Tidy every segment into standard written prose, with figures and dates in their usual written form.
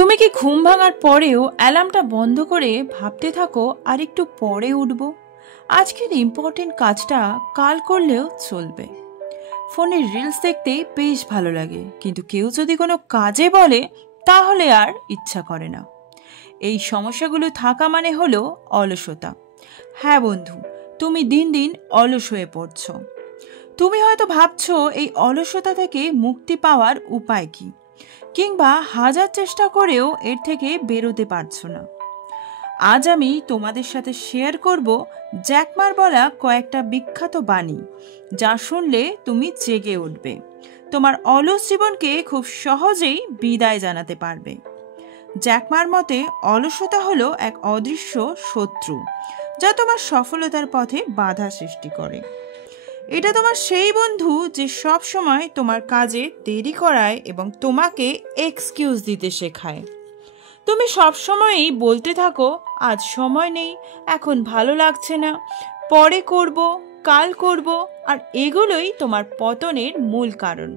তুমি কি ঘুম ভাঙার পরেও অ্যালার্মটা বন্ধ করে ভাবতে থাকো আর একটু পরে উঠবো, আজকের ইম্পর্টেন্ট কাজটা কাল করলেও চলবে? ফোনের রিলস দেখতে বেশ ভালো লাগে, কিন্তু কেউ যদি কোনো কাজে বলে তাহলে আর ইচ্ছা করে না। এই সমস্যাগুলো থাকা মানে হলো অলসতা। হ্যাঁ বন্ধু, তুমি দিন দিন অলস হয়ে পড়ছো। তুমি হয়তো ভাবছো এই অলসতা থেকে মুক্তি পাওয়ার উপায় কি, কিংবা হাজার চেষ্টা করেও এর থেকে বেরোতে পারছো না। আজ আমি তোমাদের সাথে শেয়ার করব জ্যাক মার বলা কয়েকটা বিখ্যাত বাণী, যা শুনলে তুমি জেগে উঠবে, তোমার অলস জীবনকে খুব সহজেই বিদায় জানাতে পারবে। জ্যাক মার মতে অলসতা হলো এক অদৃশ্য শত্রু, যা তোমার সফলতার পথে বাধা সৃষ্টি করে। এটা তোমার সেই বন্ধু যে সব সময় তোমার কাজে দেরি করায় এবং তোমাকে এক্সকিউজ দিতে শেখায়। তুমি সবসময়ই বলতে থাকো, আজ সময় নেই, এখন ভালো লাগছে না, পরে করব, কাল করব, আর এগুলোই তোমার পতনের মূল কারণ।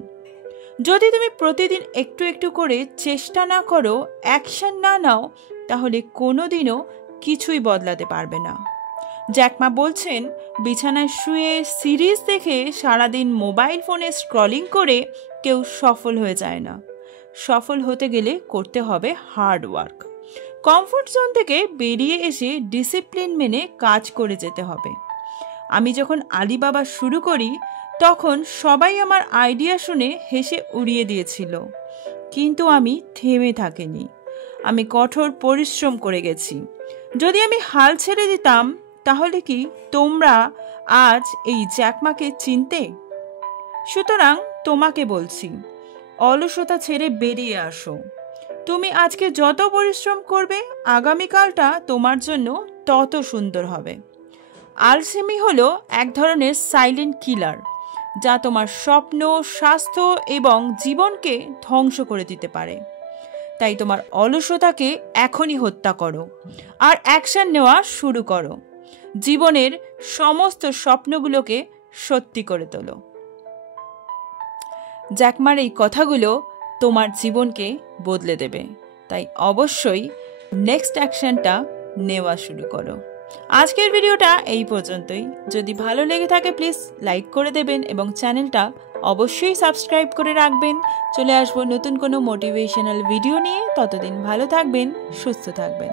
যদি তুমি প্রতিদিন একটু একটু করে চেষ্টা না করো, অ্যাকশন না নাও, তাহলে কোনোদিনও কিছুই বদলাতে পারবে না। জ্যাক মা বলছেন, বিছানায় শুয়ে সিরিজ দেখে সারাদিন মোবাইল ফোনে স্ক্রলিং করে কেউ সফল হয়ে যায় না। সফল হতে গেলে করতে হবে হার্ড ওয়ার্ক। কমফোর্ট জোন থেকে বেরিয়ে এসে ডিসিপ্লিন মেনে কাজ করে যেতে হবে। আমি যখন আলিবাবা শুরু করি, তখন সবাই আমার আইডিয়া শুনে হেসে উড়িয়ে দিয়েছিল, কিন্তু আমি থেমে থাকিনি। আমি কঠোর পরিশ্রম করে গেছি। যদি আমি হাল ছেড়ে দিতাম, তাহলে কি তোমরা আজ এই জ্যাক মাকে চিনতে? সুতরাং তোমাকে বলছি, অলসতা ছেড়ে বেরিয়ে আসো। তুমি আজকে যত পরিশ্রম করবে, আগামীকালটা তোমার জন্য তত সুন্দর হবে। আলসেমি হলো এক ধরনের সাইলেন্ট কিলার, যা তোমার স্বপ্ন, স্বাস্থ্য এবং জীবনকে ধ্বংস করে দিতে পারে। তাই তোমার অলসতাকে এখনই হত্যা করো আর অ্যাকশন নেওয়া শুরু করো। জীবনের সমস্ত স্বপ্নগুলোকে সত্যি করে তোলো। জ্যাক মার এই কথাগুলো তোমার জীবনকে বদলে দেবে, তাই অবশ্যই নেক্সট অ্যাকশনটা নেওয়া শুরু করো। আজকের ভিডিওটা এই পর্যন্তই। যদি ভালো লেগে থাকে প্লিজ লাইক করে দেবেন এবং চ্যানেলটা অবশ্যই সাবস্ক্রাইব করে রাখবেন। চলে আসবো নতুন কোনো মোটিভেশনাল ভিডিও নিয়ে। ততদিন ভালো থাকবেন, সুস্থ থাকবেন।